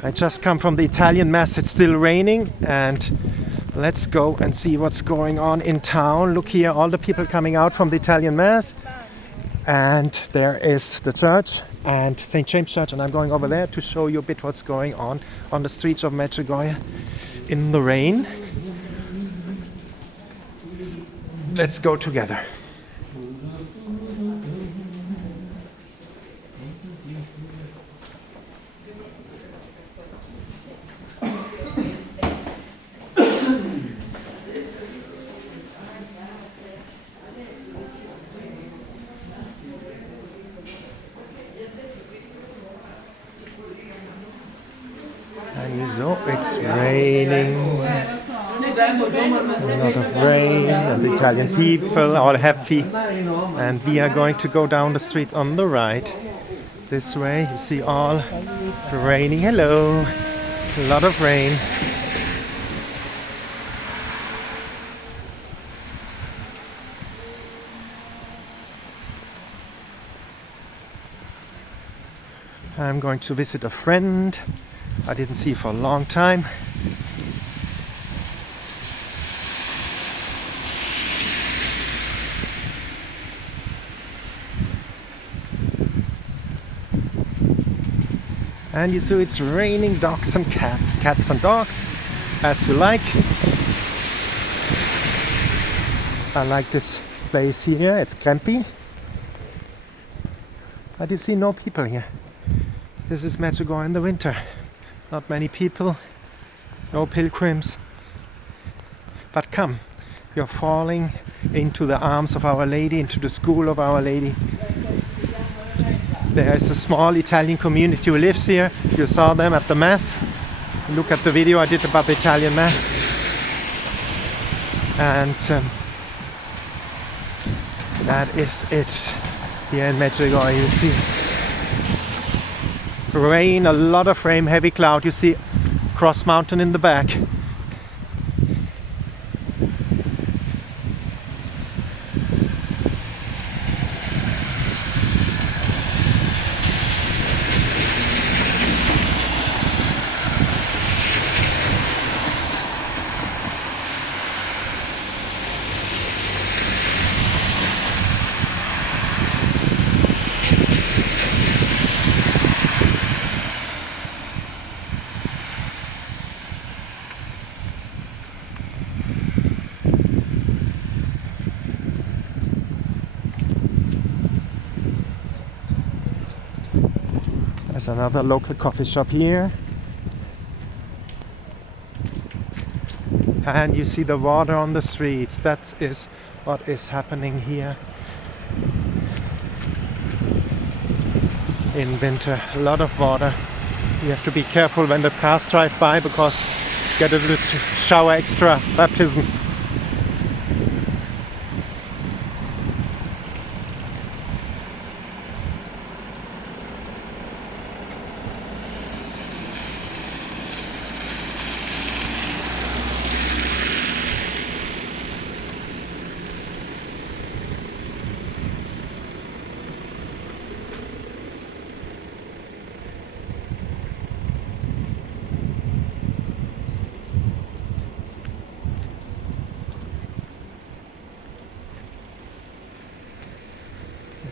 I just come from the Italian Mass. It's still raining, and let's go and see what's going on in town. Look here, all the people coming out from the Italian Mass. And there is the church and St. James Church, and I'm going over there to show you a bit what's going on the streets of Medjugorje in the rain. Let's go together. And so it's raining, a lot of rain, and the Italian people are happy. And we are going to go down the street on the right. This way, you see all raining. Hello, a lot of rain. I'm going to visit a friend I didn't see for a long time. And you see it's raining dogs and cats and dogs, as you like. I like this place here, it's crampy. But you see no people here. This is Medjugorje in the winter. Not many people, no pilgrims. But come, you're falling into the arms of Our Lady, into the school of Our Lady. There is a small Italian community who lives here. You saw them at the Mass. Look at the video I did about the Italian Mass. And that is it here in Medjugorje, you see. Rain, a lot of rain, heavy cloud. You see Cross Mountain in the back. There's another local coffee shop here. And you see the water on the streets. That is what is happening here in winter. A lot of water. You have to be careful when the cars drive by because you get a little shower extra baptism.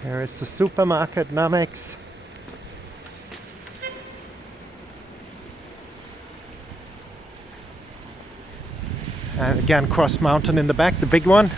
There is the supermarket Namex. And again, Cross Mountain in the back, the big one.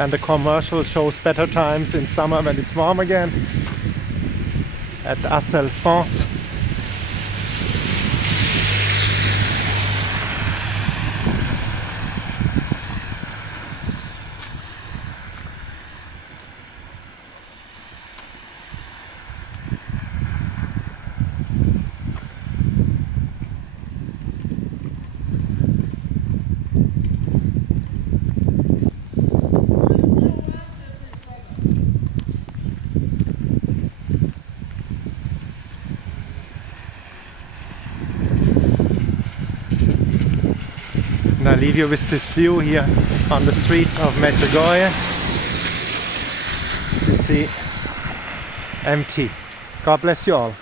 And the commercial shows better times in summer when it's warm again at Assel, France. And I leave you with this view here on the streets of Medjugorje. You see, empty. God bless you all.